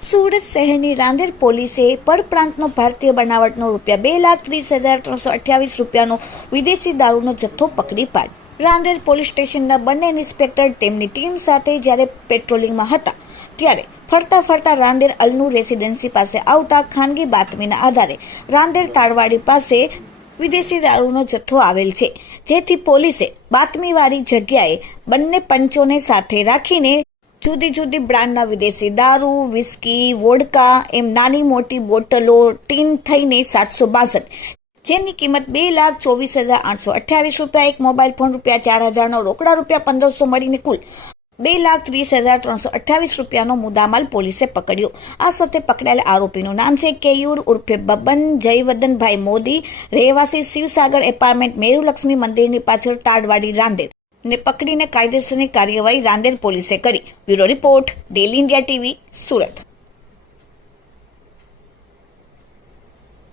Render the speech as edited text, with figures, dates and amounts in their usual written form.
સુરત શહેરની રાંદેર પોલીસે પરપ્રાંતનો ભારતીય બનાવટનો ₹2,30,328 વિદેશી દારૂનો જથ્થો પકડી પાડ્યો। રાંદેર પોલીસ સ્ટેશનના બંને ઇન્સ્પેક્ટર તેમની ટીમ સાથે જ્યારે પેટ્રોલિંગમાં હતા ત્યારે ફરતા રાંદેર અલનૂર રેસિડેન્સી પાસે આવતા ખાનગી બાતમીના આધારે રાંદેર તાળવાડી પાસે વિદેશી દારૂનો જથ્થો આવેલ છે, જેથી પોલીસે બાતમીવાળી જગ્યાએ બંને પંચોને સાથે રાખીને જુદી બ્રાન્ડના વિદેશી દારૂ, વિસ્કી, વોડકા એમ નાની મોટી બોટલો ટીન થઈને 762, જેની કિંમત ₹2,24,828, એક મોબાઈલ ફોન ₹4,000નો રોકડા ₹1,500 મળીને કુલ ₹2,30,328નો મુદ્દામાલ પોલીસે પકડ્યો। આ સાથે પકડાયેલા આરોપીનું નામ છે કેયુર ઉર્ફે બબન જયવર્ધનભાઈ મોદી, રહેવાસી શિવસાગર એપાર્ટમેન્ટ, મેરુલક્ષ્મી મંદિરની પાછળ, તાળવાડી, રાંદેર ને પકડીને કાયદેસરની કાર્યવાહી રાંદેર પોલીસે કરી। Bureau report, daily India TV, Surat.